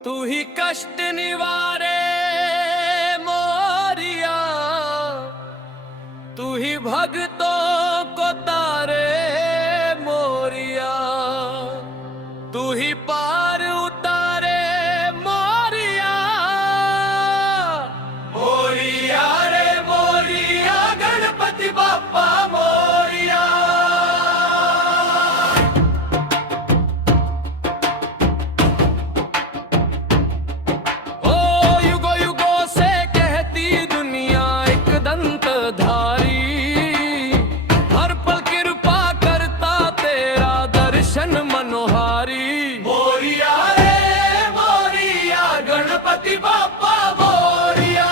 तू ही कष्ट निवारे मोरिया, तू ही भक्तों को तारे मोरिया, तू ही पार उतारे मोरिया। मोरिया रे मोरिया, गणपति बाप्पा मोरिया। ओ युगों युगों से कहती दुनिया एक दंतधारी, हर पल कृपा करता तेरा दर्शन मनोहारी। मोरिया रे मोरिया, गणपति बाप्पा मोरिया।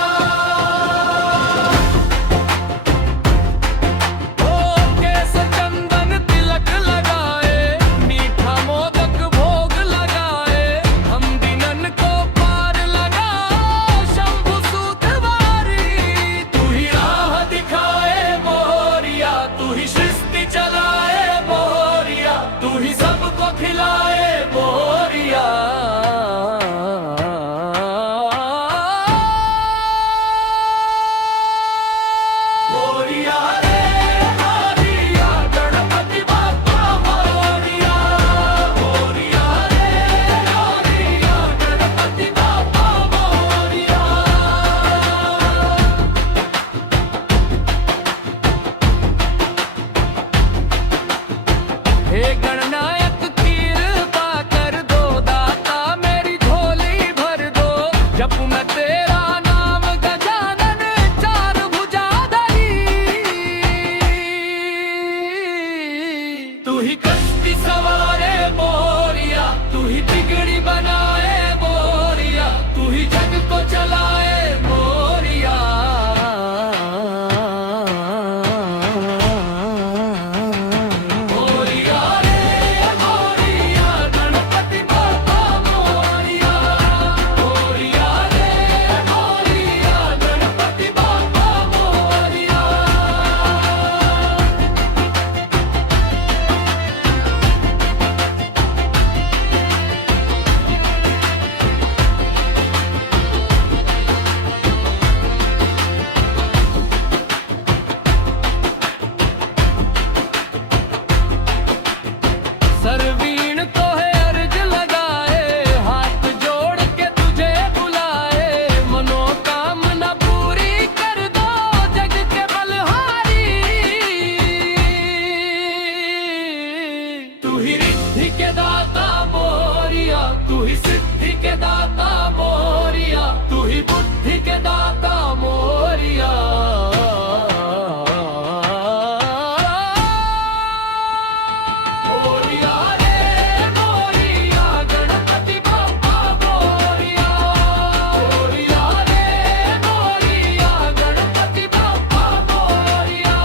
ओ केस चंदन तिलक लगाए, मीठा मोदक भोग लगाए, हम दिनन को पार लगाओ शंभु सूतवारी। तू ही राह दिखाए मोरिया, तू ही सृष्टि चलाए मोरिया, तू ही सबको खिलाए मोरिया। मोरिया रे मोरिया, गणपति बाप्पा मोरिया। मोरिया रे मोरिया, गणपति बाप्पा मोरिया। हे गणनायक कृपा कर दो, दाता मेरी झोली भर दो। जप मैं तेरा नाम गजानन, चार भुजाधरी। तू ही कष्टी सवारे मोरिया, तू ही बिगड़ी बनाए मोरिया, तू ही जग को चलाए मोरिया। मोरिया रे मोरिया, गणपति बाप्पा मोरिया। मोरिया रे मोरिया, गणपति बाप्पा मोरिया। सरवीण तो है अर्ज लगाए, हाथ जोड़ के तुझे बुलाए। मनोकामना पूरी कर दो, जग के बलहारी। तू ही रिद्धि के दाता मोरिया, तू ही सिद्धि के दाता मोरिया, तू ही बुद्धि के दाता मोरिया। मोरिया रे मोरिया, गणपति बाप्पा मोरिया। मोरिया रे मोरिया, गणपति बाप्पा मोरिया।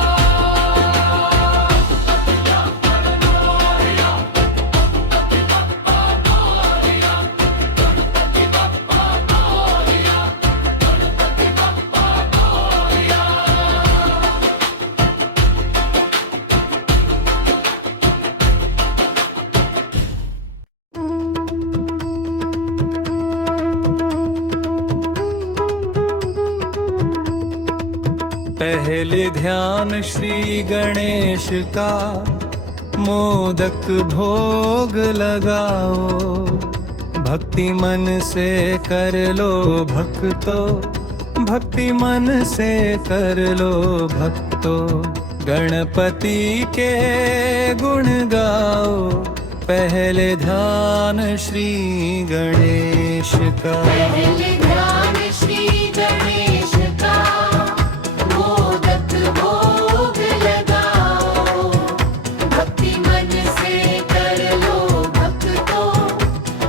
पहले ध्यान श्री गणेश का, मोदक भोग लगाओ। भक्ति मन से कर लो भक्तो, भक्ति मन से कर लो भक्तो। गणपति के गुण गाओ, पहले ध्यान श्री गणेश का। पहले ध्यान श्री गणेश का, मोदक भोग लगाओ। भक्ति मन से कर लो भक्तो,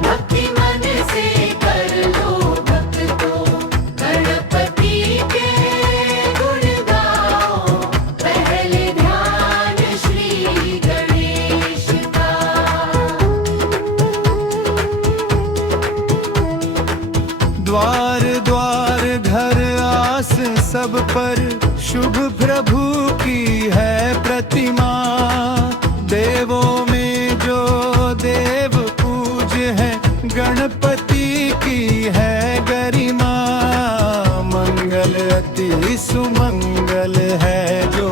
भक्ति मन से कर लो भक्तो। गणपति के गुण गाओ, पहले ध्यान श्री गणेश का। द्वार द्वार घर आस सब पर, शुभ प्रभु की है प्रतिमा। देवों में जो देव पूज है, गणपति की है गरिमा, मंगल अति सुमंगल है जो,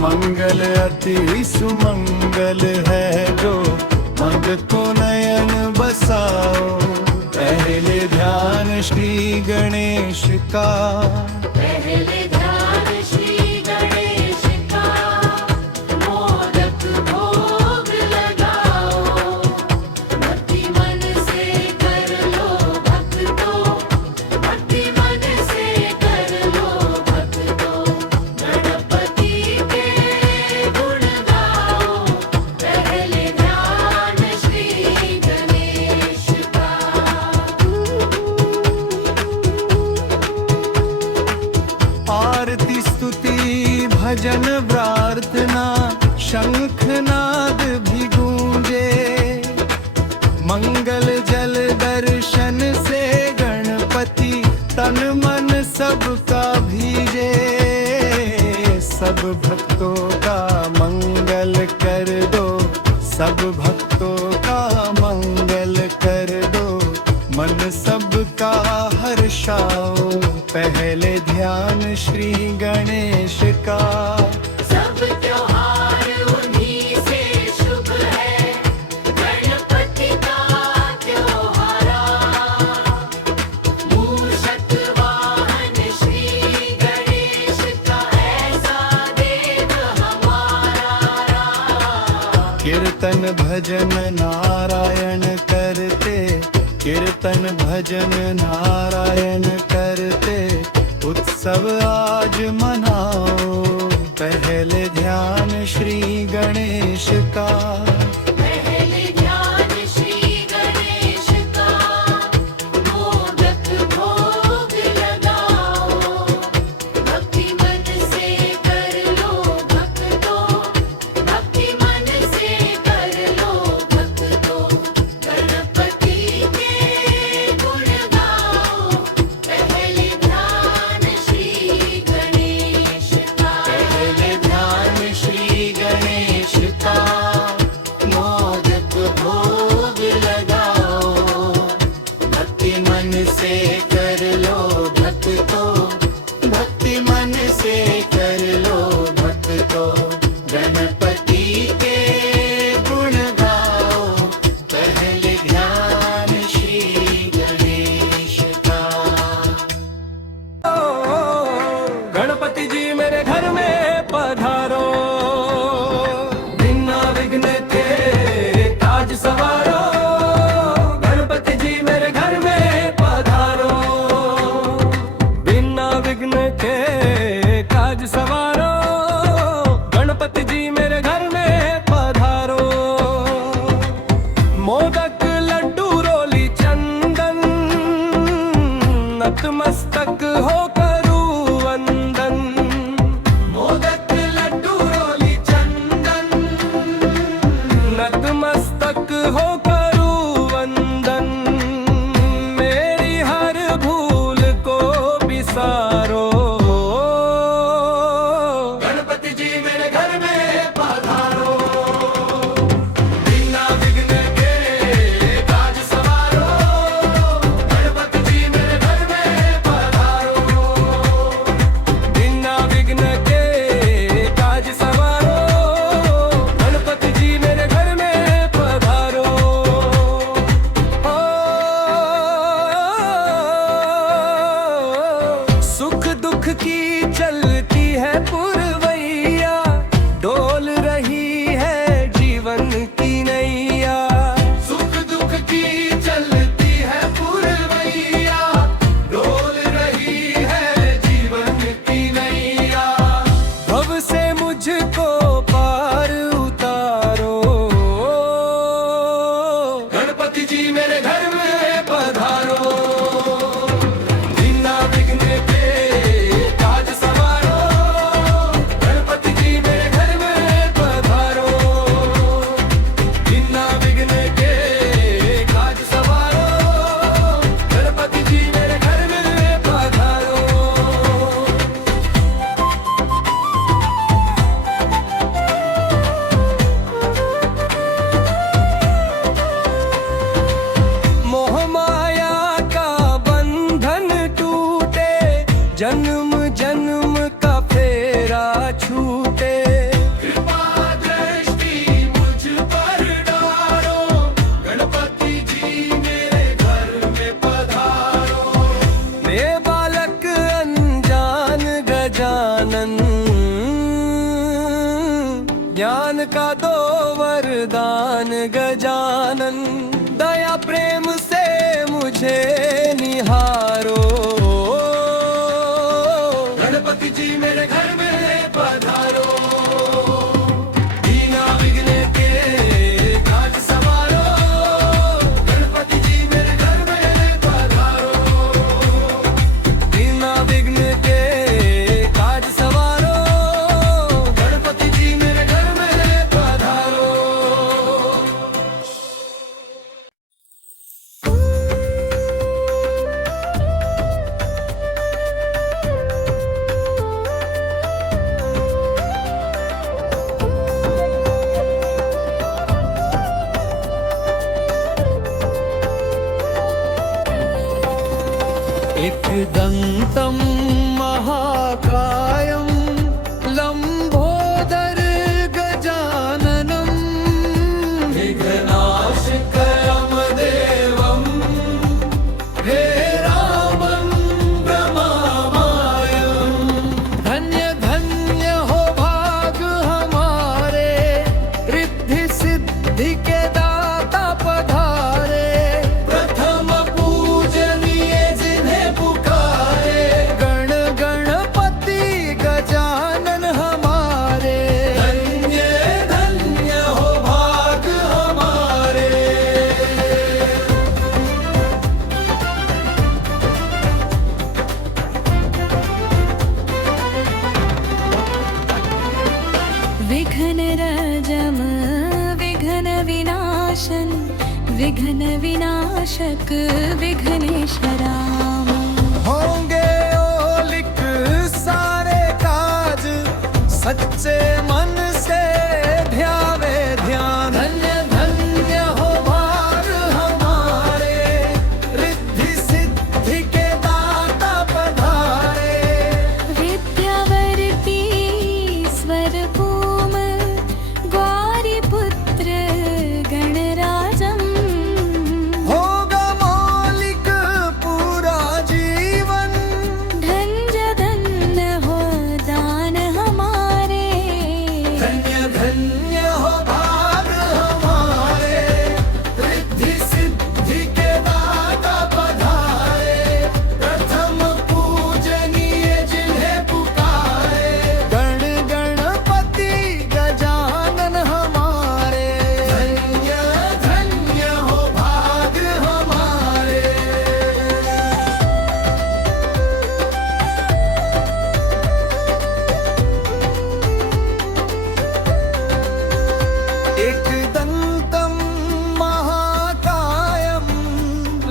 मंगल अति सुमंगल है जो, मंद को नयन बसाओ। पहले ध्यान श्री गणेश का, पहले ध्यान श्री गणेश का, मोदक भोग लगाओ। भक्ति मन से कर लो भक्तों, भक्ति मन से कर लो भक्तों। गणपति के गुण गाओ, पहले ध्यान श्री गणेश का। आरती स्तुति भजन प्रार्थना, शंखनाद भी गूंजे। मंगल जल दर्शन से गणपति तन मन सबका भीजे। सब भक्तों का मंगल कर दो, सब भक्तों का मंगल कर दो, मन सबका हर्षाओ। पहले ध्यान श्री गणेश का, सब त्योहार उन्हीं से शुभ है, गणपति का त्योहारा। मूषक वाहन श्री गणेश का ऐसा देव हमारा। कीर्तन भजन नारायण करते, कीर्तन भजन नारायण करते, उत्सव आज मनाओ। पहले ध्यान श्री गणेश का, पहले ध्यान श्री गणेश का, मोदक भोग लगाओ। भक्ति मन से कर लो भक्तों, भक्ति मन से कर लो भक्तों। गणपति के गुण गाओ, पहले ध्यान श्री गणेश का। पहले ध्यान श्री गणेश का, मोदक भोग लगाओ। भक्ति मन से कर लो भक्तों, भक्ति मन से कर लो भक्तों। गणपति के गुण गाओ, पहले ध्यान श्री गणेश का। गणपति जी मेरे घर में पधारो, बिना विघ्न के काज सवारो। गणपति जी मेरे घर में पधारो, बिना विघ्न के काज सवारो। गणपति जी मेरे घर में पधारो। मोदक लड्डू रोली चंदन, नतमस्तक हो करू वंदन। मोदक लड्डू रोली चंदन, नतमस्तक हो करू वंदन। मेरी हर भूल को बिसारो। गणपति जी मेरे घर में पधारो, बिना विघ्न के काज सवारो। गणपति जी मेरे घर में पधारो। जन्म जन्म का फेरा छूटे। कृपा दृष्टि मुझ पर डालो, गणपति जी मेरे घर में पधारो। मेरे बालक अनजान गजानन, ज्ञान का दो वरदान गजानन। दया प्रेम से मुझे निहारो। गणपति जी मेरे घर में पधारो। बिना विघ्न के काज सवारो, गणपति जी मेरे घर में पधारो। बिना विघ्न के काज सवारो, गणपति जी मेरे घर में पधारो। एकदन्तं महाकायं लम्बोदर गजाननं। विघ्नाशकरं देवं, हे रामं ब्रह्ममायं। धन्य धन्य हो भाग हमारे, रिद्धि सिद्धि के दाता पधारे। प्रथम पूजनीय जिन्हें पुकारे, गण गणपति गजानन हमारे। धन्य धन्य हो भाग हमारे। विघ्न राजम विघ्न विनाशन, विघ्न विनाशक विघ्नेश्वराम। होंगे ओलिक सारे काज, सच्चे मन से ध्यावे ध्यान। धन्य धन्य हो भाग हमारे, रिद्धि सिद्धि के दाता पधारे। विद्यावर्ती स्वरभूम ग्वारिपुत्र गणराजम्। होगा मौलिक पूरा जीवन, धन्य धन्य हो दान हमारे। धन्य धन्य हो भाग हमारे, रिद्धि सिद्धि के दाता पधारे। प्रथम पूजनीय जिन्हें पुकारे, गण गणपति गजानन हमारे। धन्य धन्य हो भाग हमारे। एकदन्तं महाकायं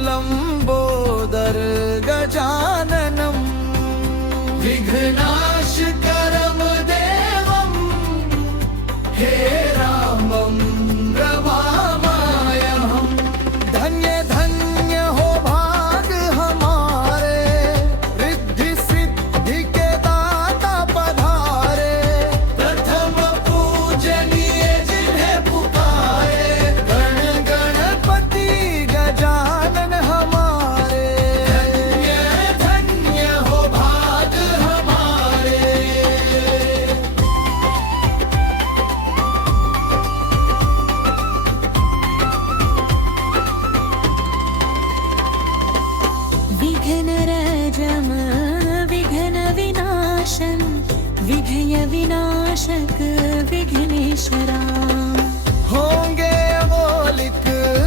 लम्बोदर गजाननं। विघ्नाशकरं देवं, हे रामं ब्रह्ममायं। धन्य धन्य हो भाग हमारे, रिद्धि सिद्धि के दाता पधारे। प्रथम पूजनीय जिन्हें पुकारे, गण गणपति गजानन हमारे। धन्य धन्य हो भाग हमारे। विघ्न राजम विघ्न विनाशन, विघ्न विनाशक विघ्नेश्वराम। होंगे मौलिक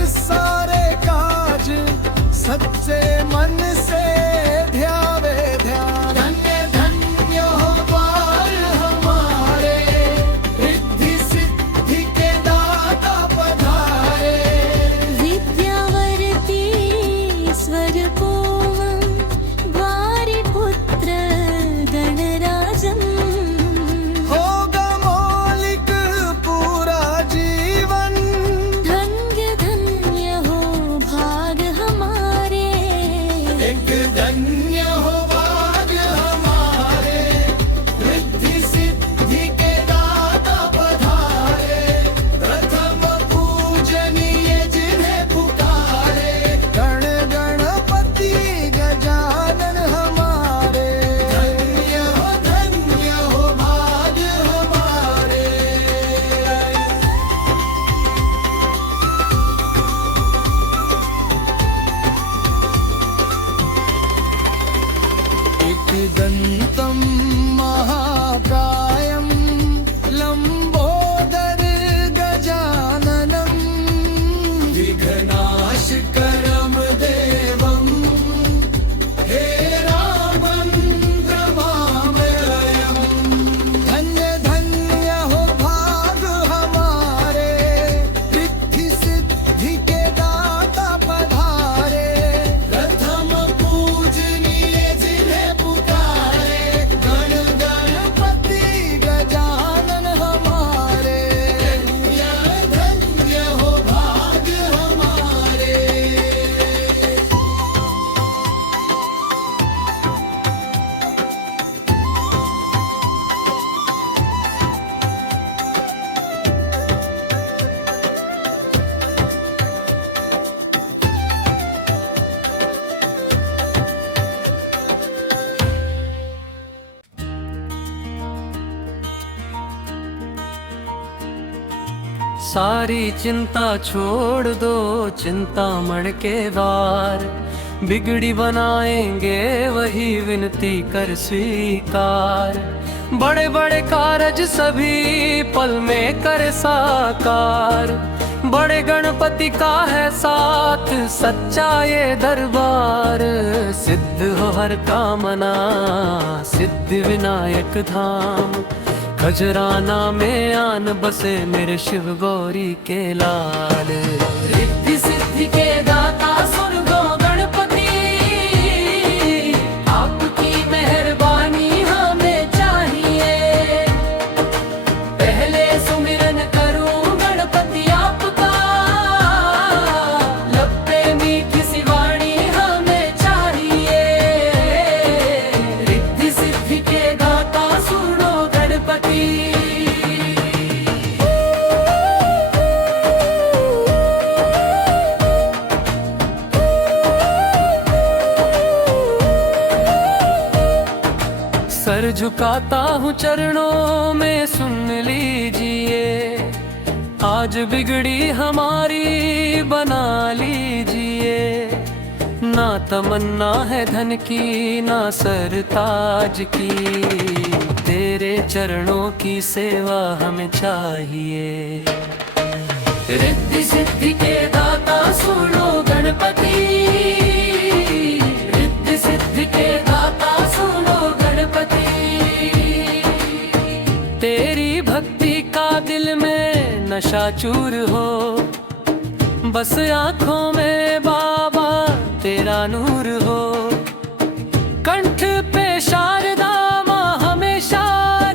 सारे काज, सच्चे मन से ध्यावे ध्यान। धन्य धन्य हो द्वार हमारे, रिद्धि सिद्धि के दाता पधारे। विद्यावर्ती स्वरभूम ग्वारिपुत्र गणराजम्। होगा मौलिक पूरा जीवन, धन्य धन्य हो भाग हमारे। एक एकदन्तं महाकायं लम्बोदर गजाननं विघ्नाशकरं देवं हेरामन्त्रमामयम्। धन्य धन्य हो भाग हमारे, रिद्धि सिद्धि के दाता पधारे। प्रथम पूजनीय जिन्हें पुकारे, गण गणपति गजानन हमारे। धन्य हो भाग हमारे। सारी चिंता छोड़ दो, चिंतामण के वार बिगड़ी बनाएंगे वही विनती कर स्वीकार। बड़े बड़े कारज सभी पल में कर साकार, बड़े गणपति का है साथ सच्चा ये दरबार। सिद्ध हो हर कामना सिद्धि विनायक धाम, खजराना में आन बसे मेरे शिव गौरी के लाल। रिद्धि सिद्धि के दाता सुन गो गणपति, आपकी मेहरबानी हमें चाहिए। पहले सुमिरन करूं गणपति आपका, लब पे मीठी सी वाणी हमें चाहिए। रिद्धि सिद्धि के दाता सुनो गणपति। सर झुकाता हूँ चरणों में सुन लीजिए, आज बिगड़ी हमारी बना लीजिए। ना तमन्ना है धन की ना सरताज की, तेरे चरणों की सेवा हमें चाहिए। रिद्धि सिद्धि के दाता सुनो गणपति, रिद्धि सिद्धि के दाता सुनो गणपति। तेरी भक्ति का दिल में नशा चूर हो, बस आँखों में बाबा तेरा नूर हो। कंठ पे शारदा माँ हमेशा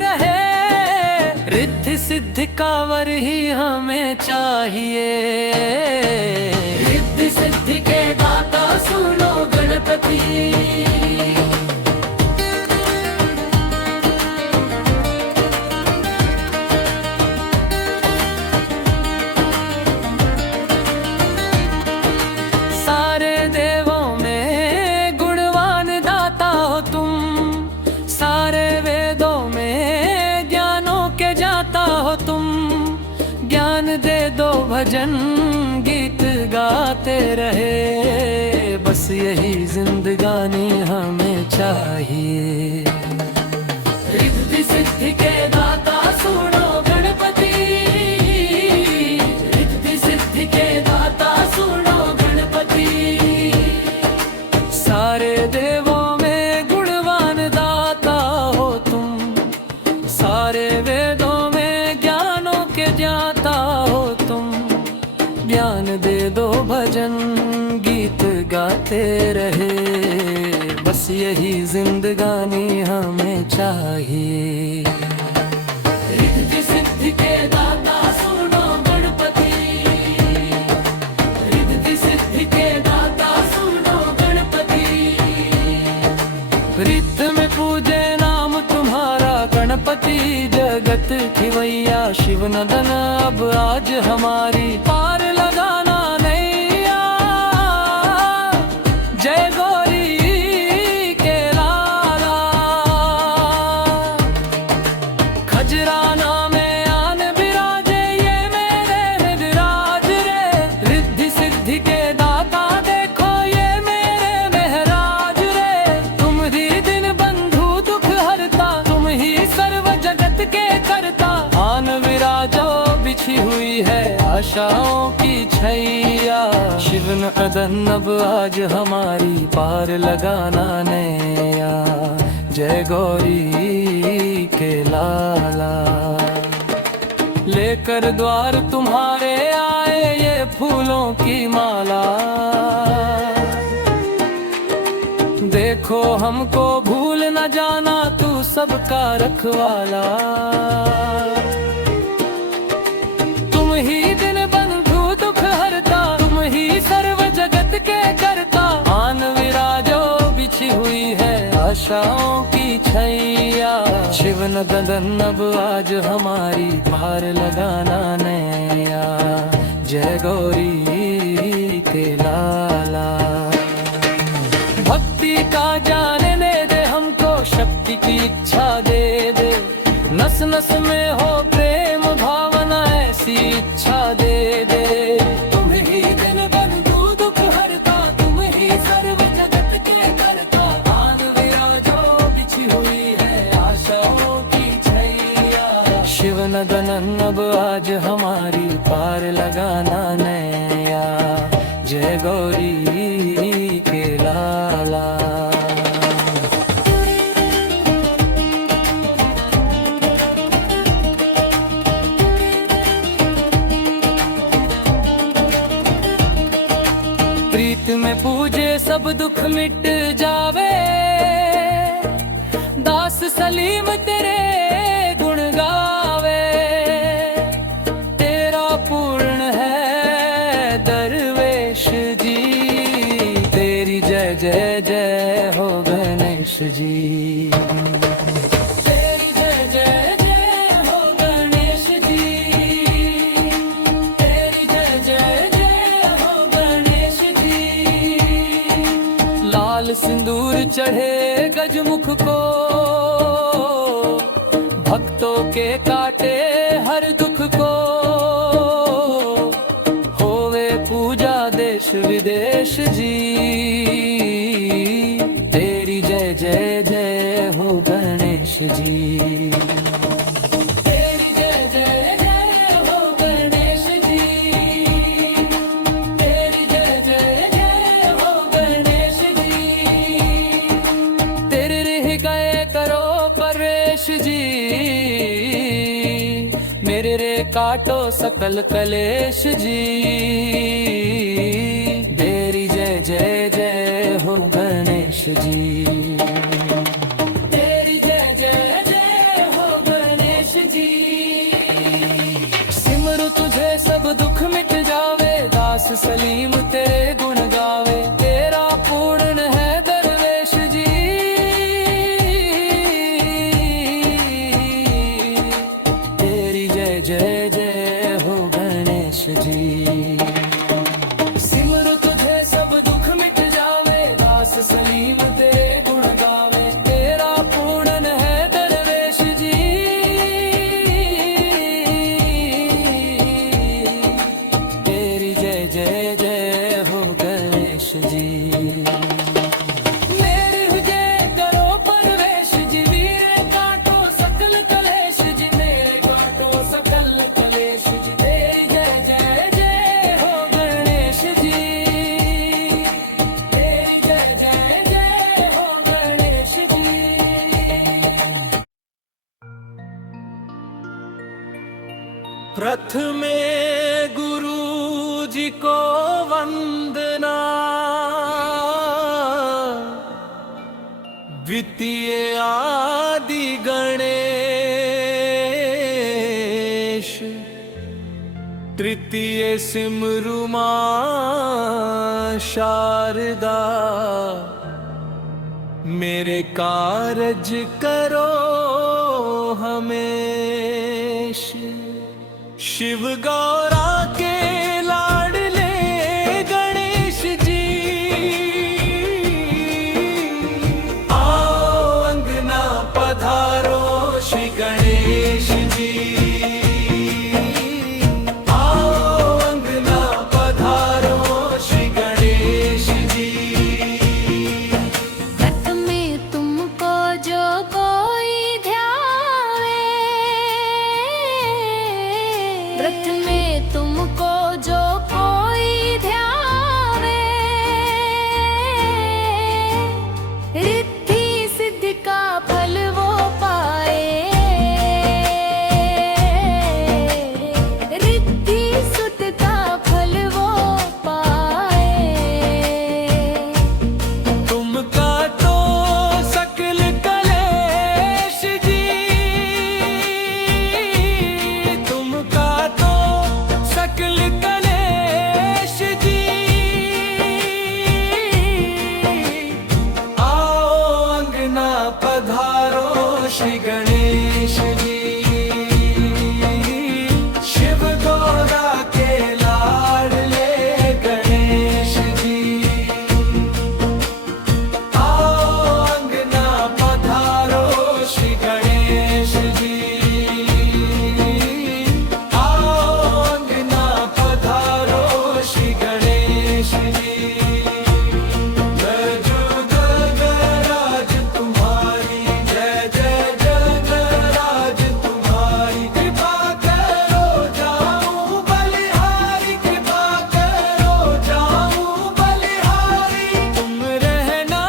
रहे, रिद्धि सिद्धि का वर ही हमें चाहिए। रिद्धि सिद्धि के दाता सुनो गणपति। सारे देवों में गुणवान दाता हो तुम, सारे वेदों में ज्ञानों के जाता हो तुम। ज्ञान दे दो भजन गीत गाते रहे, बस यही जिंदगानी हमें चाहिए। रिद्धि सिद्धि के दाता सुनो गणपति, रिद्धि सिद्धि के दाता सुनो गणपति। सारे देवों में गुणवान दाता हो तुम, सारे वेदों में ज्ञानों के जाता हो तुम। ज्ञान दे दो भजन गीत गाते रहे, बस यही जिंदगानी हमें चाहिए। रिद्धि सिद्धि के दाता सुनो गणपति, रिद्धि सिद्धि के दाता सुनो गणपति। रिद्ध में पूजे नाम तुम्हारा गणपति, जगत खिवैया शिव नदन। अब आज हमारी पार लगाना नैया, जय गौरी के लाला। खजराना में आन बिराजे ये मेरे हृदराज रे। रिद्धि सिद्धि के दाता देखो ये मेरे महराज रे। तुम्हारी दिन बंद आशाओं की छैया। शिव नदन अब आज हमारी पार लगाना नैया। जय गौरी के लाला। लेकर द्वार तुम्हारे आए ये फूलों की माला। देखो हमको भूल न जाना, तू सबका रखवाला। तुम ही दिन बंधु दुख हरता, तुम ही सर्व जगत के करता। आन विराजो बिछी हुई है आशाओं की छैया। शिव नदन अब आज हमारी पार लगाना नैया। जय गौरी के लाला। भक्ति का जानने दे हमको, शक्ति की इच्छा दे दे। नस नस में हो प्रेम भावना, ऐसी इच्छा दे दे। तुम ही दिन बंधु दुख हरता, तुम ही सर्व जगत के करता। आन विराजो बिछी हुई है आशाओं की छैया। शिव नदन अब आज हमारी पार लगाना नैया। जय गौरी के लाला। प्रीत में पूजे सब दुख मिट जावे। दास सलीम तेरे गुण गावे। तेरा पूर्ण है दरवेश जी। तेरी जय जय जय हो गणेश जी। तेरी जय जय जय हो गणेश जी। तेरी जय जय जय हो गणेश जी। लाल सिंदूर चढ़े गजमुख को, भक्तों के काटे हर दुख को। होवे पूजा देश विदेश जी। तेरी जय जय जय हो गणेश जी। तेरी जय जय जय हो गणेश जी। तेरी जय जय जय हो गणेश जी। तेरे रह गए करो परेश जी। मेरे रे काटो सकल कलेश जी। तेरी जय जय जय हो गणेश जी। तेरी जय जय जय हो गणेश जी। सिमरु तुझे सब दुख मिट जावे। दास सलीम तेरे गुण गावे। तेरा पूर्ण है दरवेश जी। तेरी जय जय जय हो गणेश जी। सिमरु तुझे सब दुख मिट जावे। दास सलीम तेरे गुण गावे। तेरा पूर्ण है दरवेश जी। तेरी जय जय जय हो गणेश जी। मेरे हृदय करो परवेश जी। वीरे काटो सकल कलेश जी। मेरे काटो सकल कलेश जी। तेरी जय जय जय हो गणेश जी। तेरी जय जय जय हो गणेश जी। प्रथमे गुरु जी को वंदना। द्वितीय आदि गणेश। तृतीय सिमरु मां शारदा। मेरे कारज करो हमेश। शिव गौरा के लाडले गणेश जी। आओ अंगना पधारो श्री गणेश जी। आओ अंगना पधारो श्री गणेश जी। व्रत में तुमको जो कोई ध्यावे। व्रत में श्री गणेश जी। शिव गौरा के लाडले गणेश जी, आओ अंगना पधारो श्री गणेश जी, आओ अंगना पधारो श्री गणेश जी। जय जय गणराज तुम्हारी, जय जय गणराज तुम्हारी, कृपा करो जाऊं बलिहारी, कृपा करो जाऊं बलिहारी। तुम रहना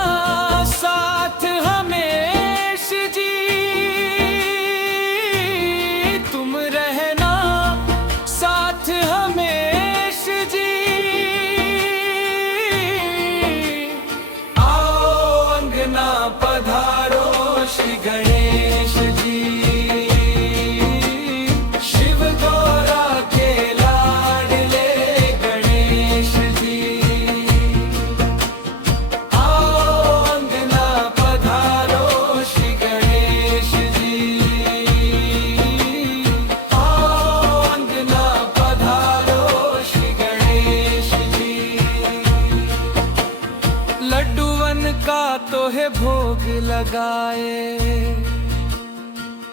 साथ हमेश जी, तुम रहना साथ हमेश जी। आओ अंगना पधारो श्री गणेश जी, शिव गौरा के लाडले गणेश जी, आओ अंगना पधारो श्री गणेश जी, आओ अंगना पधारो श्री गणेश जी। लड्डूवन का तो है भोग लगाए,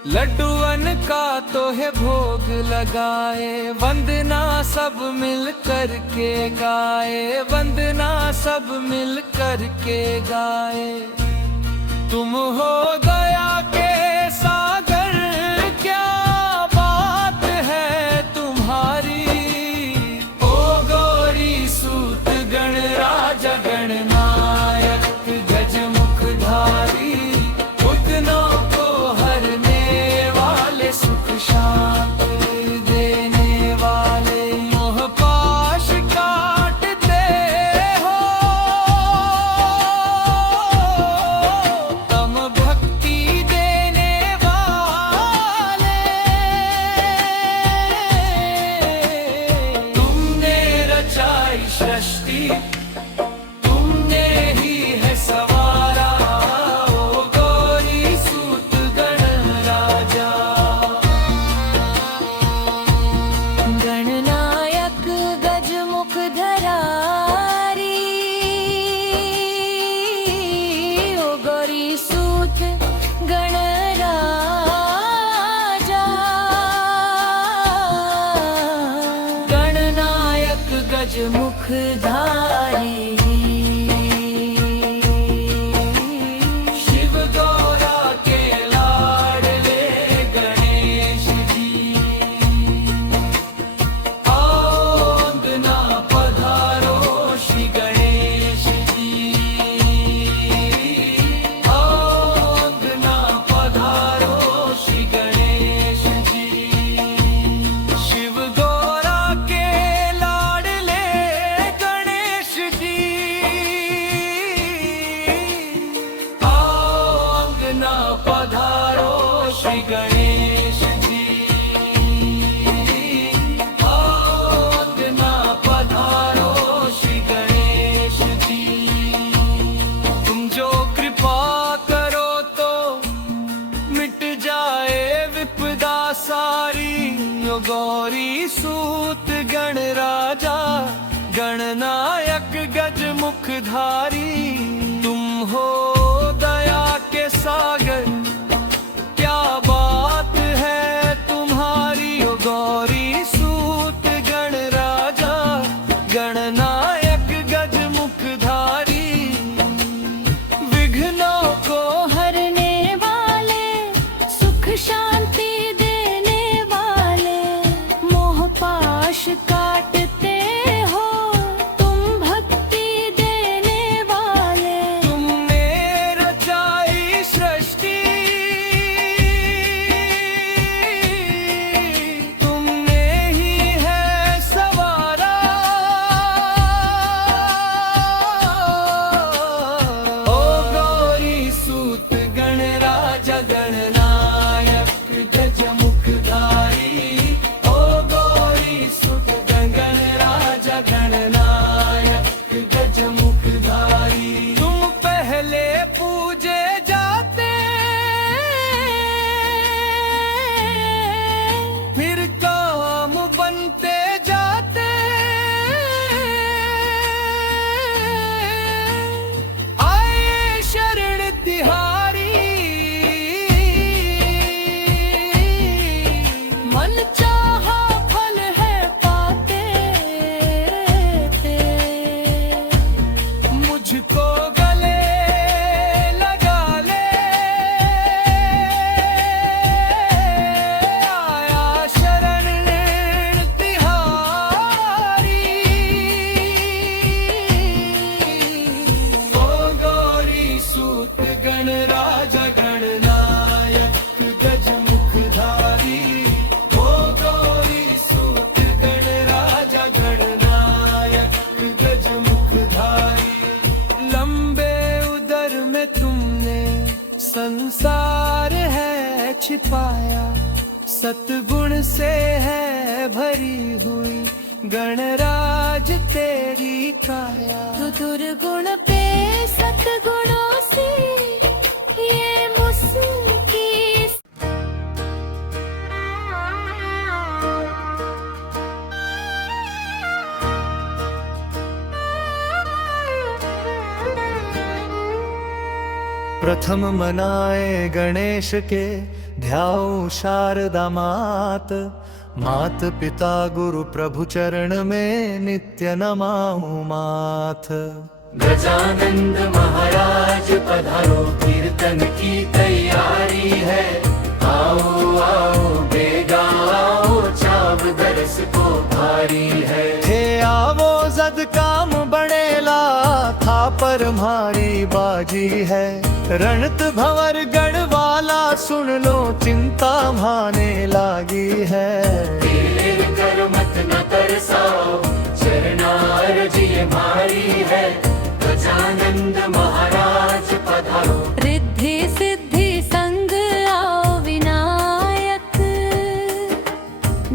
लड्डूवन का तो है भोग लगाए, वंदना सब मिल कर के गाए, वंदना सब मिल कर के गाए। तुम हो दया के सागर, क्या बात है तुम्हारी। ओ गौरी सूत गणराजा गणनायक गजमुखधारी, उदनों को हरने वाले, सुख शांति देने वाले, मोह पाश काटते हो, तम भक्ति देने वाले। तुमने रचाई सृष्टि, तुमने ही है सवारा, ओ गौरी सूत गणराजा। गणनायक गजमुख धरारी, ओ गौरी सूत गणराजा। गणनायक गजमुख धारी, शिव गौरा के लाडले गणेश जी, आओ अंगना पधारो श्री गणेश जी, आओ अंगना पधारो श्री गणेश जी। शिव गौरा के लाडले गणेश जी, आओ अंगना पधारो श्री गणेश जी, आओ अंगना पधारो श्री गणेश जी। तुम जो कृपा करो तो मिट जाए विपदा सारी, ओ गौरी सूत गणराजा गणनायक गजमुखधारी। तुम हो दया के सागर, क्या बात गणराजा गणनायक गज मुखधारी हो गौरी सूत गणराजा गणनायक गज मुखधारी। लंबे उदर में तुमने संसार है छिपाया, सतगुण से है भरी हुई गणराज तेरी काया। तू दुर्गुण पे सतगुणों से ये मुस्की। प्रथम मनाए गणेश के ध्याओ शारदा मात, मात पिता गुरु प्रभु चरण में नित्य नमाऊं माथ। गजानंद महाराज पधारो कीर्तन की तैयारी है, आओ आओ बेगा आओ चाव दरस को भारी है। हे आवो जद काम बनेला था पर मारी बाजी है, रणत भंवर गढ़वाला सुन लो चिंता भाने लागी है। देर कर मत न तरसाओ चरणार जी मारी है, गजानंद महाराज पधारो। रिद्धि सिद्धि संग आओ विनायक,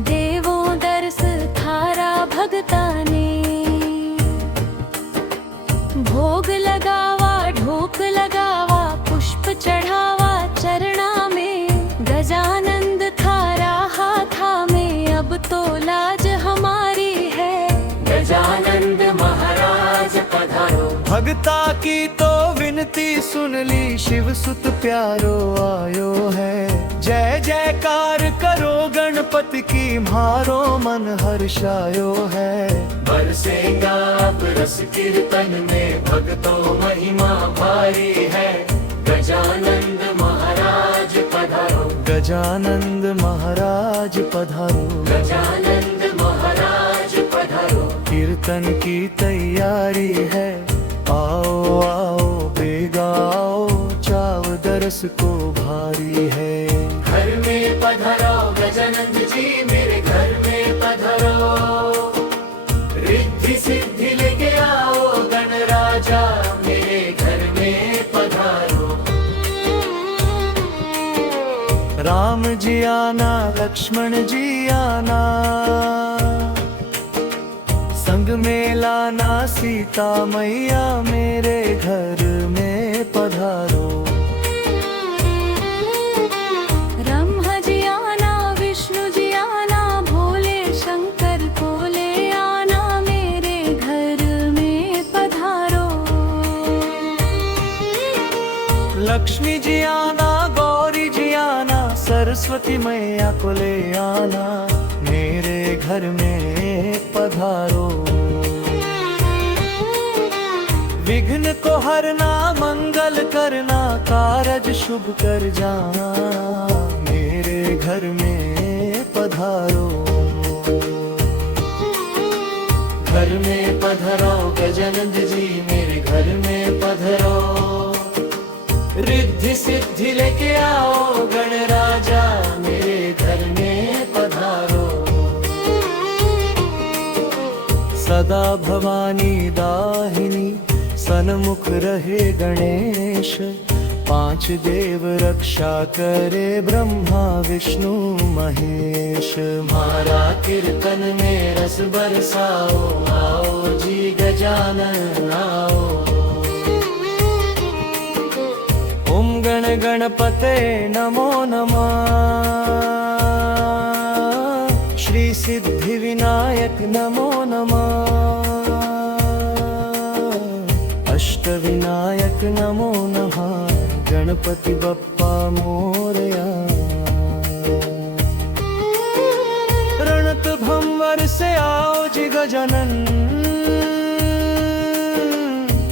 देवों दर्श थारा भगता ने। भोग लगावा ढोक लगावा पुष्प चढ़ावा चरणा में, गजानंद थारा हाथा में अब तो लाज हमारी है। गजानंद महाराज पधारो। भगता की तो विनती सुन ली शिव सुत प्यारो आयो है। जय जयकार करो गणपति की मारो मन हर्षायो है। बरसेगा अब रस कीर्तन में भक्तों महिमा भारी है, गजानंद महाराज पधारो। गजानंद महाराज पधारो, गजानंद महाराज पधारो। कीर्तन की तैयारी है, आओ आओ बेगा आओ चाव दरस को भारी है। घर में पधारो गजानंद जी मेरे घर में पधारो, रिद्धि सिद्धि लेके आओ गणराजा मेरे घर में पधारो। राम जी आना लक्ष्मण जी आना, संग में लाना सीता मैया मेरे घर में पधारो। ब्रह्मा जी आना विष्णु जी आना, भोले शंकर को ले आना मेरे घर में पधारो। लक्ष्मी जी आना गौरी जी आना, सरस्वती मैया को ले आना मेरे घर में पधारो। विघ्न को हरना मंगल करना, कारज शुभ कर जाना मेरे घर में पधारो। घर में पधारो गजानंद जी मेरे घर में पधारो, रिद्धि सिद्धि लेके आओ गणराजा मेरे घर में पधारो। सदा भवानी दाहिनी सन्मुख रहे गणेश, पांच देव रक्षा करे ब्रह्मा विष्णु महेश। मारा कीर्तन में रस बरसाओ, आओ जी गजानन आओ। ओम गण गणपते नमो नमः, श्री सिद्धि विनायक नमो नमः, अष्ट विनायक नमो नमः, गणपति बप्पा मोरया। रणत भंवर से आओ जी गजानन,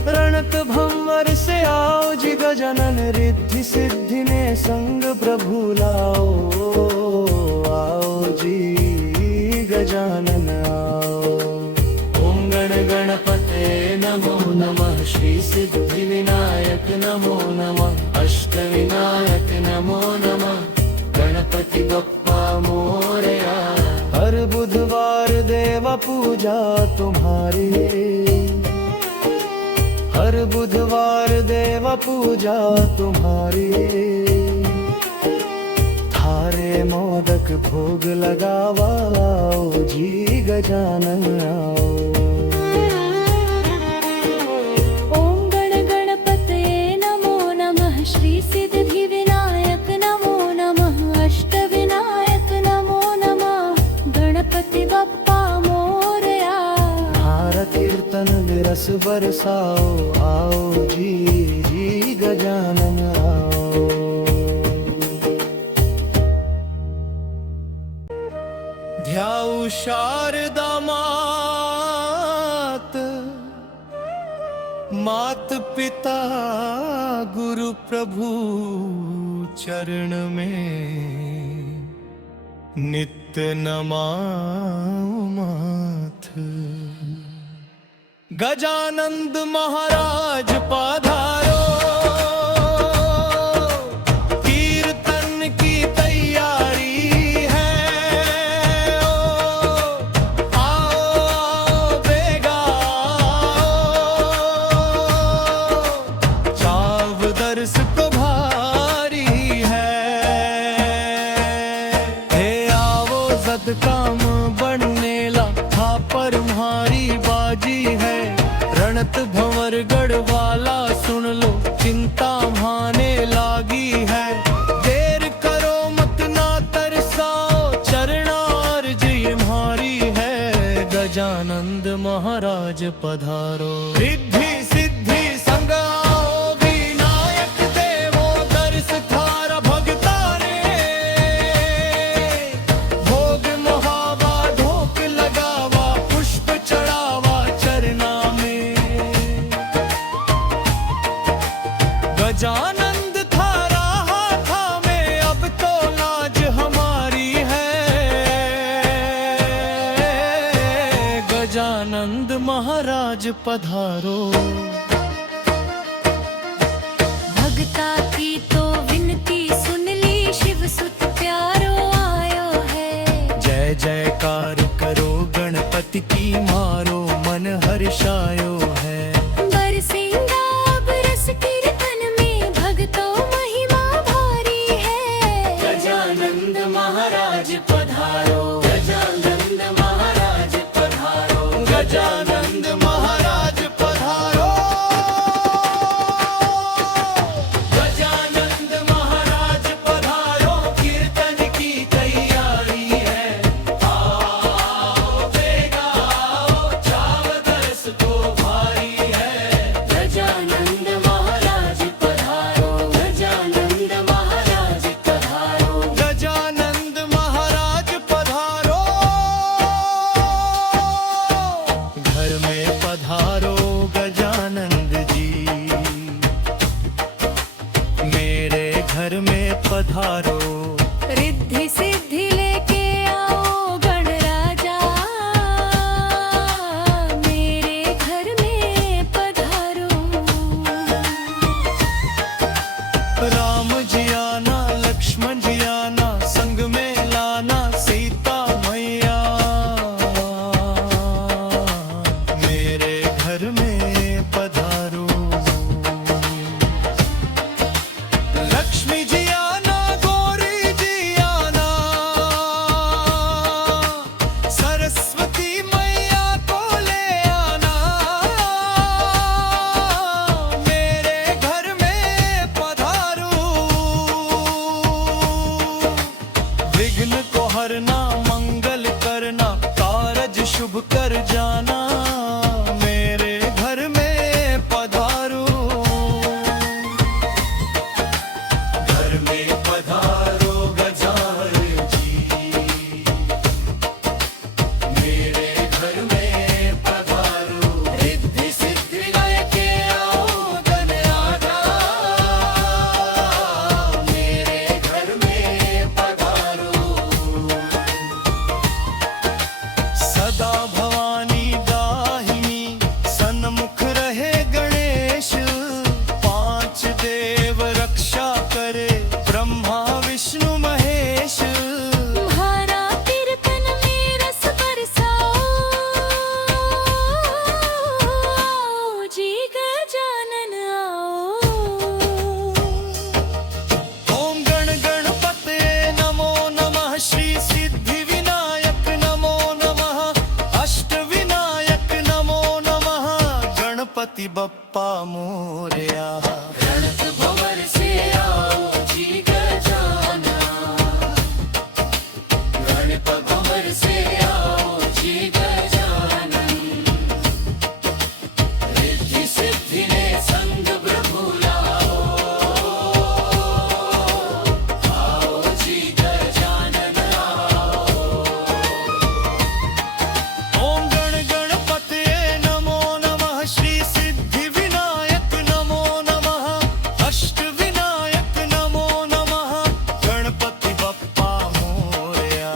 रणत भंवर से आओ जी गजानन, रिद्धि सिद्धि ने संग प्रभु लाओ। आओ जी गजानन आओ। ओम गण गणपते नमो नमः, श्री सिद्धि विनायक नमो नमः अष्टविनायक नमो नमः गणपति बप्पा मोरया। हर बुधवार देवा पूजा तुम्हारी, हर बुधवार देवा पूजा तुम्हारी। थारे मोदक भोग लगावा आओ जी गजानन आओ। ओम गण गणपतये नमो नमः श्री सिद्धि विनायक नमो नमः अष्टविनायक नमो नमः गणपति बप्पा मोरया। भारत कीर्तन विरस बरसाओ आओ जी गजानन आओ। ध्याऊ शारदा मात, मात पिता गुरु प्रभु चरण में नित्य नमाओ माथ। गजानंद महाराज पधारो, कीर्तन की तैयारी है। आओ बेगा चाव दर्श को भारी है। हे आवो जद काम बढ़ने ला, था पर म्हारी बाजी है। रणत भंवर गढ़वाला सुन लो, चिंता भाने लागी है। देर करो मत ना तरसाओ, चरणार्ज ये म्हारी है। गजानंद महाराज पधारो, रिद्धि सिद्धि संग आओ। विनायक देवो दर्श थारा भगता ने। भोग मोहावा धोक लगावा, पुष्प चढ़ावा चरना में। गजानंद थारा हाथा में अब तो लाज हमारी है। गजानंद महाराज पधारो। भगता की तो विनती सुन ली, शिव सुत प्यारो आयो है। जय जयकार करो गणपति की, मारो मन हर्षायो है। बरसेंगा अब रस कीर्तन में, भक्तों महिमा भारी है। गजानंद महाराज पधारो, गजानंद महाराज पधारो, गजानंद महाराज पधारो। गजानंद महाराज पधारो, कीर्तन की तैयारी है। आओ बेगा आओ, चाव दर्श को भारी है। गजानंद महाराज पधारो, गजानंद महाराज पधारो, गजानंद महाराज पधारो। घर में पधारो गजानंद जी, मेरे घर में पधारो। रिद्धि सिद्धि लेके आओ गणराजा, मेरे घर में पधारो। राम जी आना, लक्ष्मण जी आना, संग में लाना सीता मैया। मेरे घर में पधारो। लक्ष्मी जी आना, गौरी जी आना, बप्पा मोरया। रणत भंवर से आओ जी गजानना, रणत भंवर से आओ जी गजानन, रिद्धि सिद्धि ने संग प्रभु लाओ, आओ जी गजानन आओ। ओम गण गणपतये नमो नमः, श्री सिद्धि विनायक नमो नमः, अष्ट विनायक नमो नमः, गणपति बप्पा मोरया।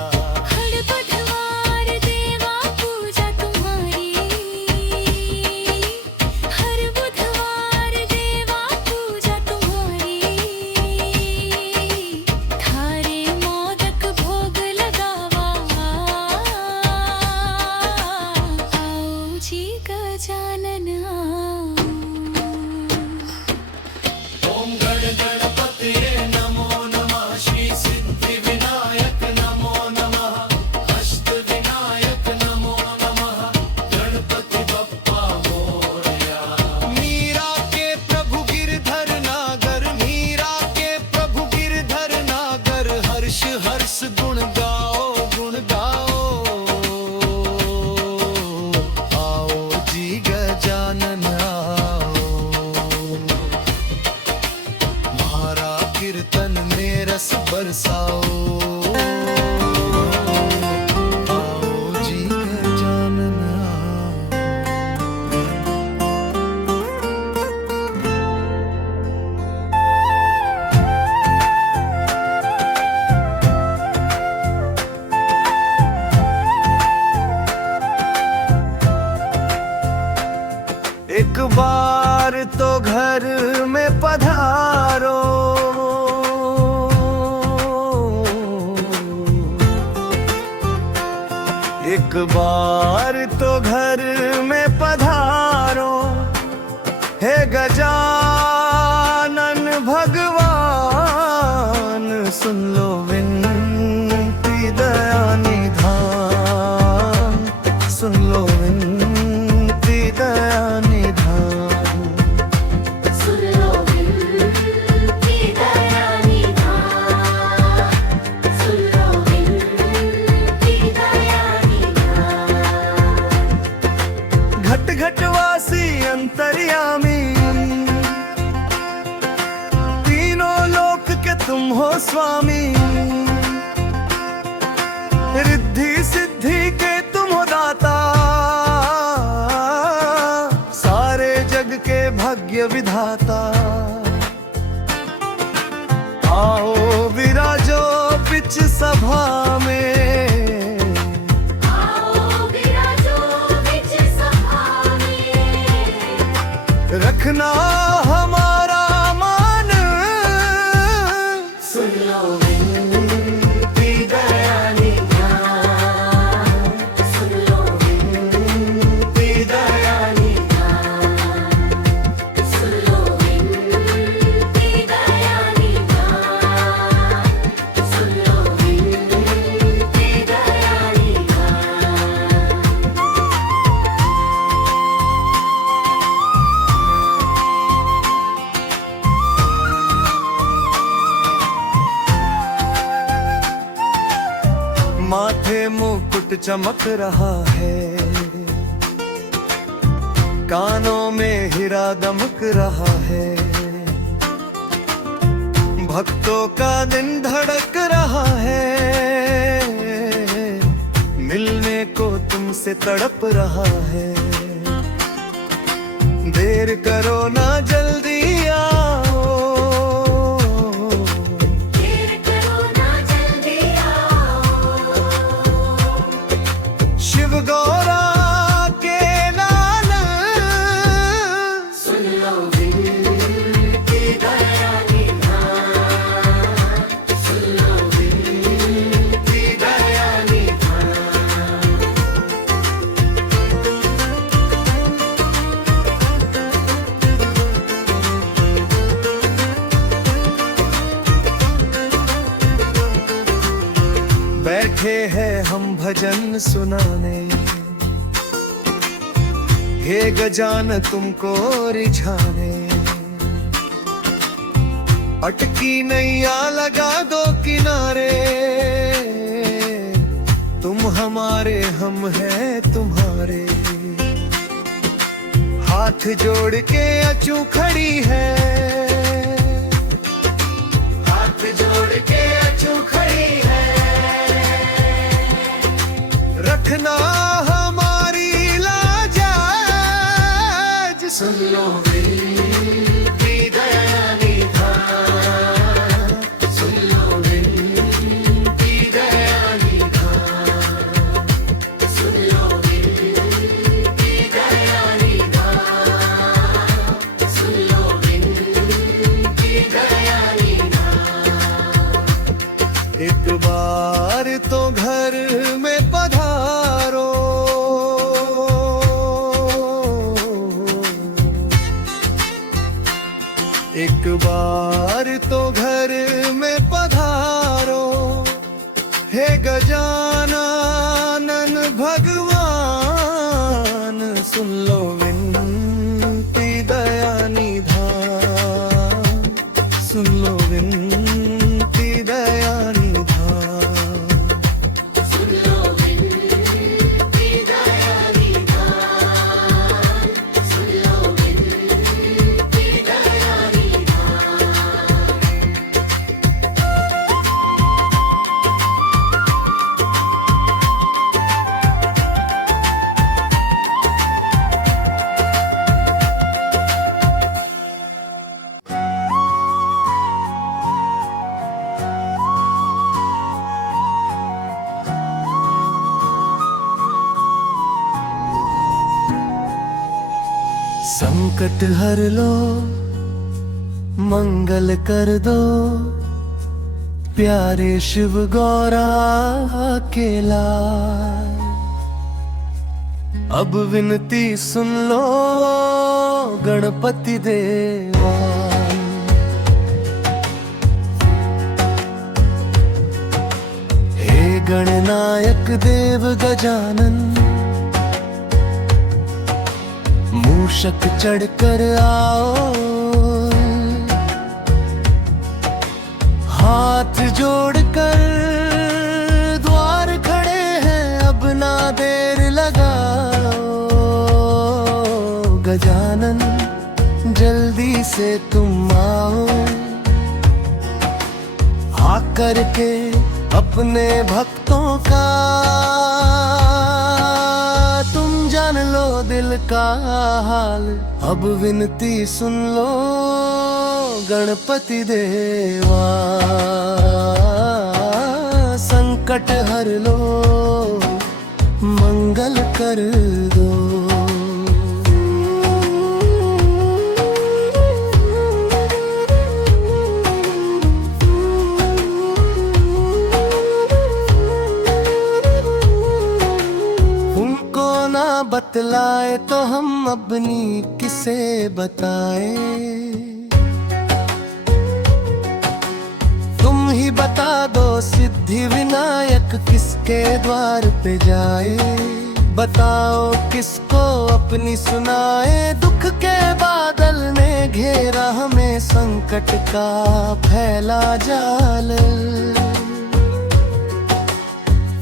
हर बुधवार देवा पूजा तुम्हारी, हर बुधवार देवा पूजा तुम्हारी, थारे मोदक भोग लगावा, आओ जी गजानन आओ। ओम गण गणपतये नमो नमः, श्री सिद्धि विनायक नमो नमः, अष्ट विनायक नमो नमः, गणपति बप्पा मोरया। मीरा के प्रभु गिरधर नागर, मीरा के प्रभु गिरधर नागर, हर्ष हर्ष गुण गाओ गुण गाओ, आओ जी गजानन आओ। म्हारा कीर्तन में रस बरसाओ, आओ जी गजानन आओ। एक बार तो घर में पधारो, एक बार तो घर में पधारो, हे गजानन भगवान सुन लो विनती दया निधान, सुन लो विनती दया निधान। सुन लो विनती दया निधान, सुन लो विनती दया निधान। घट घटवासी अंतर्यामी, तीनों लोक के तुम हो स्वामी, रिद्धि सिद्धि के तुम हो दाता, सारे जग के भाग्य विधाता। आओ विराजो बिच सभा में, आओ विराजो बिच सभा में, रखना हमारा मान, सुन लो विनती दया निधान, सुन लो विनती दया निधान, सुन लो विनती दया निधान, सुन लो विनती दया निधान। माथे मुकुट चमक रहा है, कानों में हीरा दमक रहा है, भक्तों का दिन धड़क रहा है, मिलने को तुमसे तड़प रहा है। देर करो ना जल्दी आओ, देर करो ना जल्दी आओ, शिव गौरा के लाल, सुन लो विनती दया निधान, सुन लो विनती दया निधान। बैठे हैं हम भजन सुनाने, हे गजान तुमको रिझाने, अटकी नैया लगा दो किनारे, तुम हमारे हम हैं तुम्हारे। हाथ जोड़ के अचू खड़ी है, हाथ जोड़ के अचू खड़ी है। रखना हमारी लाज, सुन लो विनती दया निधान, सुन लो विनती दया निधान, सुन लो विनती दया निधान, सुन लो विनती दया निधान। एक बार तो घर में पधारो, एक बार तो घर में पधारो, हे गजानन भगवान, सुन लो विनती दया निधान, सुन लो विनती दया निधान, सुन लो विनती दया निधान, सुन लो विनती दया निधान। संकट हर लो, मंगल कर दो, प्यारे शिव गौरा अकेला। अब विनती सुन लो गणपति देवा, हे गणनायक देव गजानन, मूषक चढ़कर आओ, हाथ जोड़कर द्वार खड़े हैं, अब ना देर लगाओ। गजानन जल्दी से तुम आओ, आकर के अपने भक्तों का तुम जान लो दिल का हाल। अब विनती सुन लो गणपति देवा, संकट हर लो, मंगल कर दो। बतलाए तो हम अपनी किसे बताए, तुम ही बता दो सिद्धि विनायक किसके द्वार पे जाए। बताओ किसको अपनी सुनाए, दुख के बादल ने घेरा हमें, संकट का फैला जाल।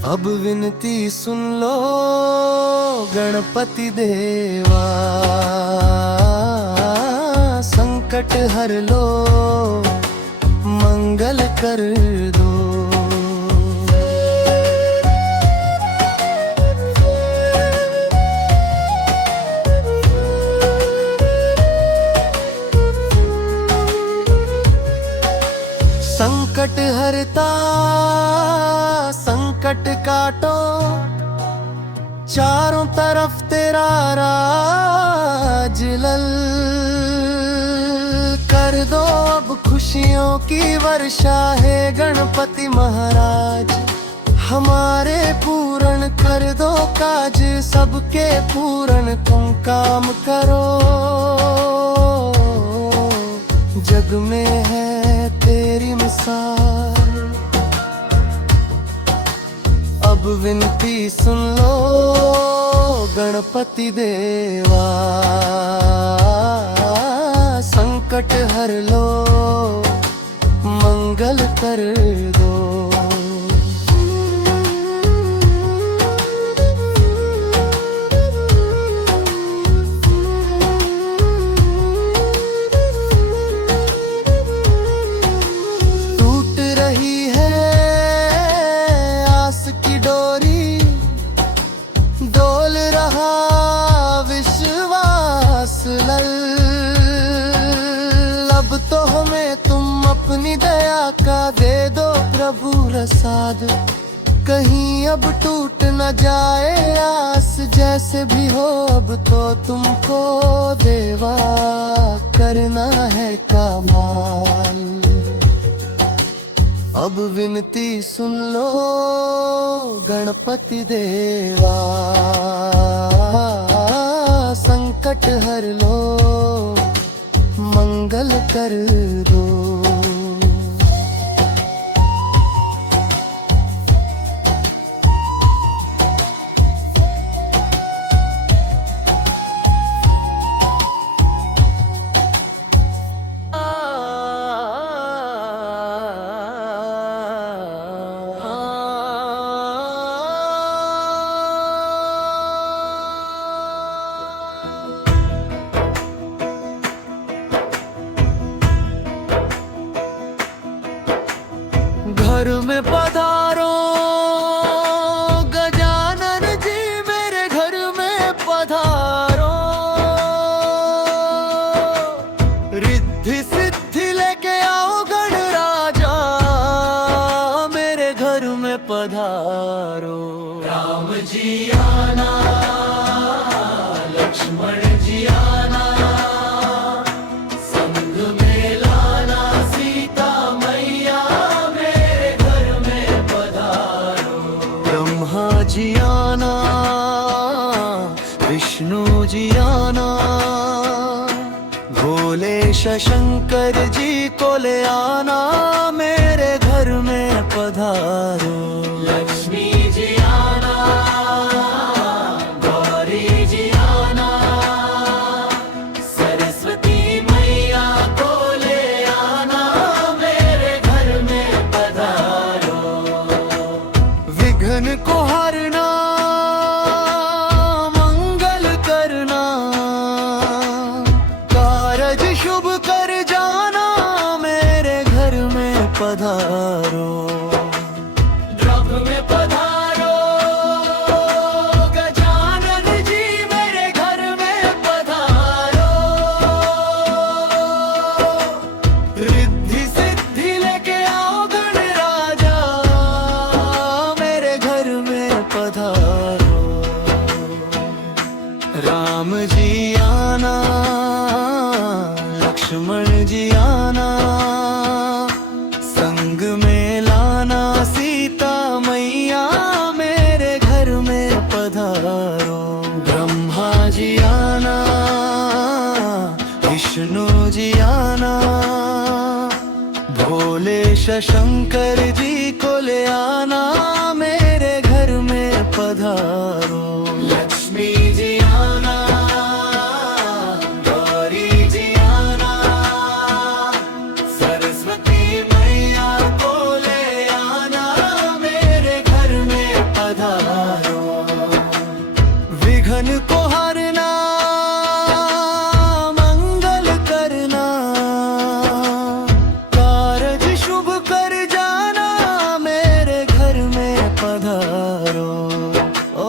अब विनती सुन लो गणपति देवा, संकट हर लो, मंगल कर दो। संकट हरता संकट काटो, चारों तरफ तेरा राज लल कर दो। अब खुशियों की वर्षा है गणपति महाराज, हमारे पूर्ण कर दो काज, सबके पूर्ण तुम काम करो। जग में है तेरी मिसाल, अब अब विनती सुन लो गणपति देवा, संकट हर लो मंगल कर दो। टूट रही है आस की डोरी, डोल रहा विश्वास लल। अब तो हमें तुम अपनी दया का दे दो प्रभु प्रसाद, कहीं अब टूट न जाए आस। जैसे भी हो अब तो तुमको देवा करना है कमाल। अब विनती सुन लो गणपति देवा, संकट हर लो मंगल कर दो। घर में पधारो गजानन जी, मेरे घर में पधारो। रिद्धि सिद्धि लेके आओ गण राजा, मेरे घर में पधारो। राम जी आना, लक्ष्मण जी आना, संग में लाना सीता मैया, जी आना, विष्णु जी आना, भोले शंकर जी को ले आना, मेरे घर में पधारो। लक्ष्मी जी आना, गौरी जी आना, सरस्वती मैया को ले आना, मेरे घर में पधारो। विघ्न को हरना मंगल करना, कारज शुभ कर जाना, मेरे घर में पधारो। द्रव्य में पधारो गजानन जी, मेरे घर में पधारो। रिद्धि सिद्धि लेके आओ गण राजा, मेरे घर में पधारो। राम जी आना, लक्ष्मण जी आना, संग में लाना सीता मैया, मेरे घर में पधारो। ब्रह्मा जी आना, विष्णु जी आना, भोले शंकर जी को ले आना, मेरे घर में पधारो। लक्ष्मी जी आना, गौरी जी आना, सरस्वती मैया को ले आना, मेरे घर में पधारो। विघ्न को हरना मंगल करना, कारज शुभ कर जाना, मेरे घर में पधारो। ओ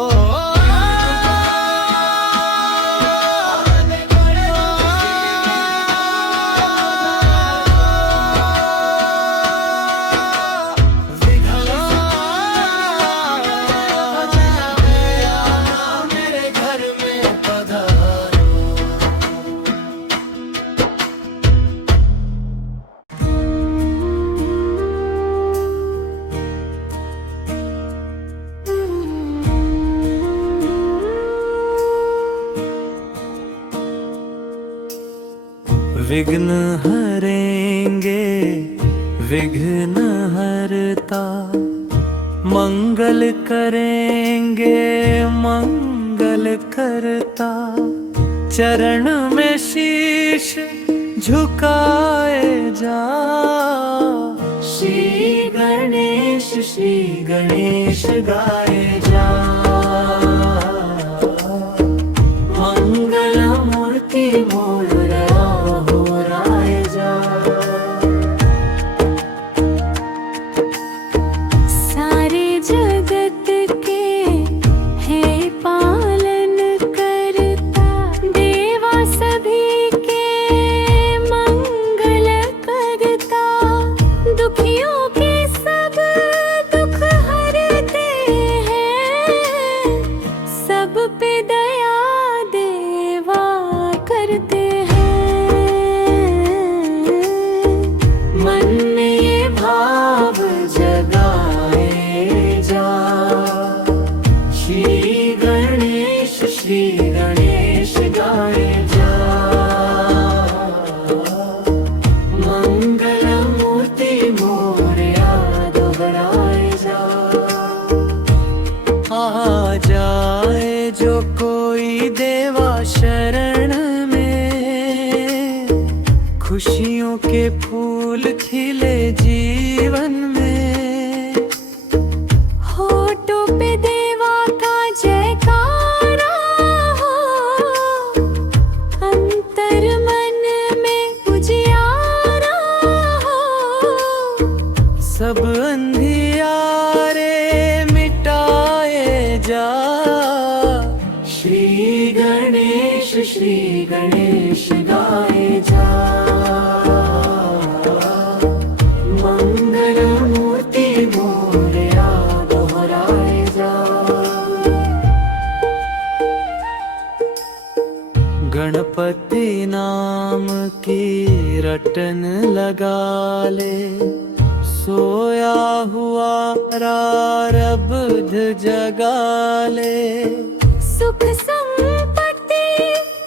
मेरे घर में पधारो। विघ्न हरेंगे विघ्न हरता, मंगल करेंगे मंगल करता, चरण में शीश झुकाए जा। श्री गणेश गाए जा। मंगल मूर्ति मोरया हो राय जा। सारे जगत के है पालन करता, देवा सभी के मंगल करता। दुखियों के सब दुख हरते हैं, सब पे दया देवा करते हैं। मन में ये भाव जगाए जा। श्री गणेश गाए जा। मंगल मूर्ति मोरया दोहराए जा। आ जाए जो कोई देवा शरण में, खुशियों के फूल खिले जीवन में। होठों पे देवा का जयकारा हो, अंतर मन में उजियारा हो। सब अंधियारे मिटाए जा। श्री गणेश गाए जा। मंगल मूर्ति मोरया दोहराए जा। गणपति नाम की रटन लगा ले, सोया हुआ प्रारब्ध जगा ले। सुख संपत्ति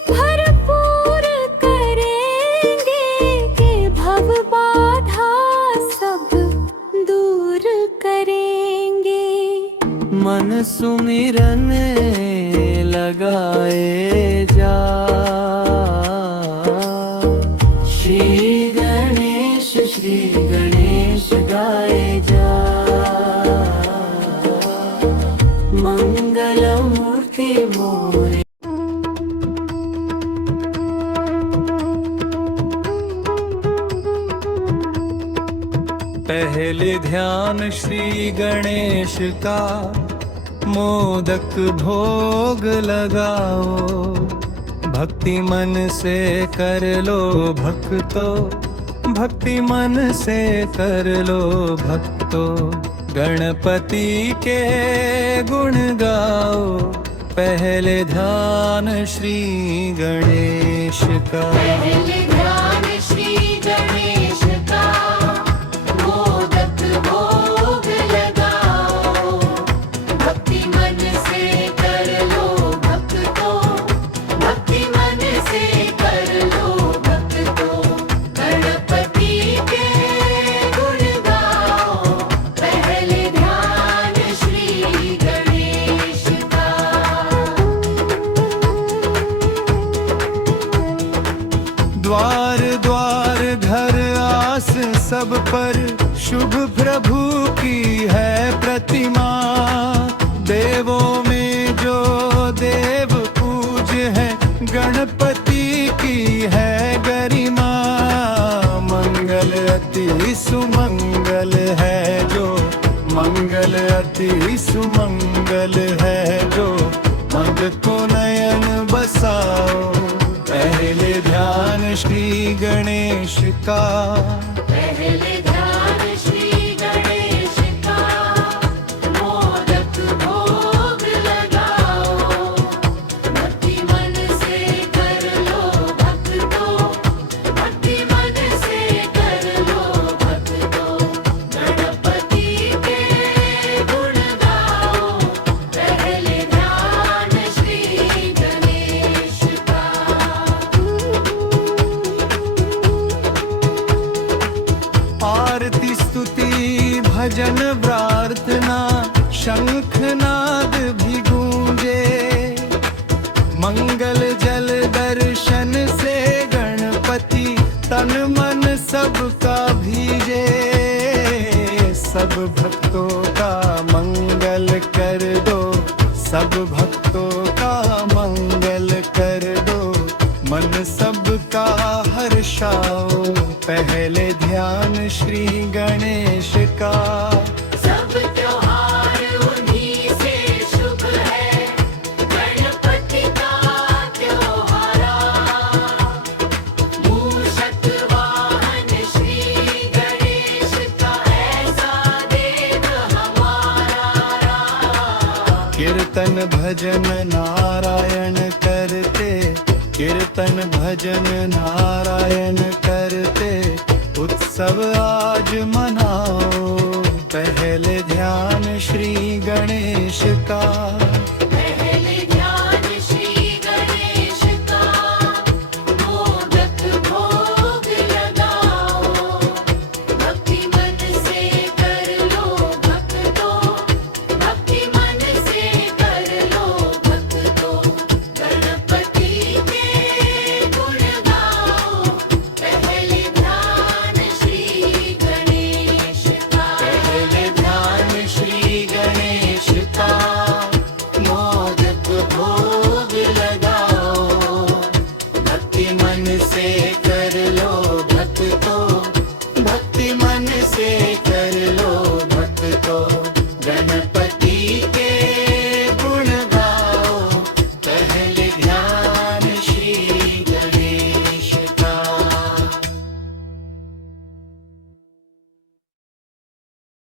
भरपूर करेंगे, के भव बाधा सब दूर करेंगे। मन सुमिरन लगाए जा। श्री गणेश गाए जा। मंगल मूर्ति मोरे। पहले ध्यान श्री गणेश का, मोदक भोग लगाओ। भक्ति मन से कर लो भक्तो, भक्ति मन से कर लो भक्तो। गणपति के गुण गाओ, पहले ध्यान श्री गणेश का। पहले ध्यान श्री गणेश का, मोदक भोग लगाओ। भक्ति मन से कर लो भक्तो, भक्ति मन से कर लो भक्तो। गणपति के गुण गाओ, पहले ध्यान श्री गणेश का। द्वार द्वार घर आस सब पर, शुभ प्रभु की है प्रतिमा। देवों में जो देव पूज्य है, गणपति की है गरिमा। मंगल अति सुमंगल है जो, मंगल अति सुमंगल है जो। मंद को नयन बसाओ, पहले ध्यान श्री गणेश का। पहले ध्यान श्री गणेश का, मोदक भोग लगाओ। भक्ति मन से कर लो भक्तो, भक्ति मन से कर लो भक्तो। गणपति के गुण गाओ, पहले ध्यान श्री गणेश का। आरती स्तुति भजन प्रार्थना, शंखनाद भी गूंजे, मंगल जल दर्शन से गणपति तन मन सबका भीजे। सब भक्तों का मंगल कर दो, सब भक्तों का मंगल कर दो, मन सबका हर्षाओ पहले ध्यान श्री गणेश का। सब त्योहार उन्हीं से शुभ है, गणपति का त्योहारा। मूषक वाहन श्री गणेश का ऐसा देव हमारा। कीर्तन भजन नारायण करते, कीर्तन भजन नारायण करते, उत्सव आज मनाओ पहले ध्यान श्री गणेश का। पहले ध्यान श्री गणेश का, मोदक भोग लगाओ। भक्ति मन से कर लो भक्तों, भक्ति मन से कर लो भक्तों। गणपति के गुण गाओ, पहले ध्यान श्री गणेश का। पहले ध्यान श्री गणेश का, मोदक भोग लगाओ। भक्ति मन से कर लो भक्तों, भक्ति मन से कर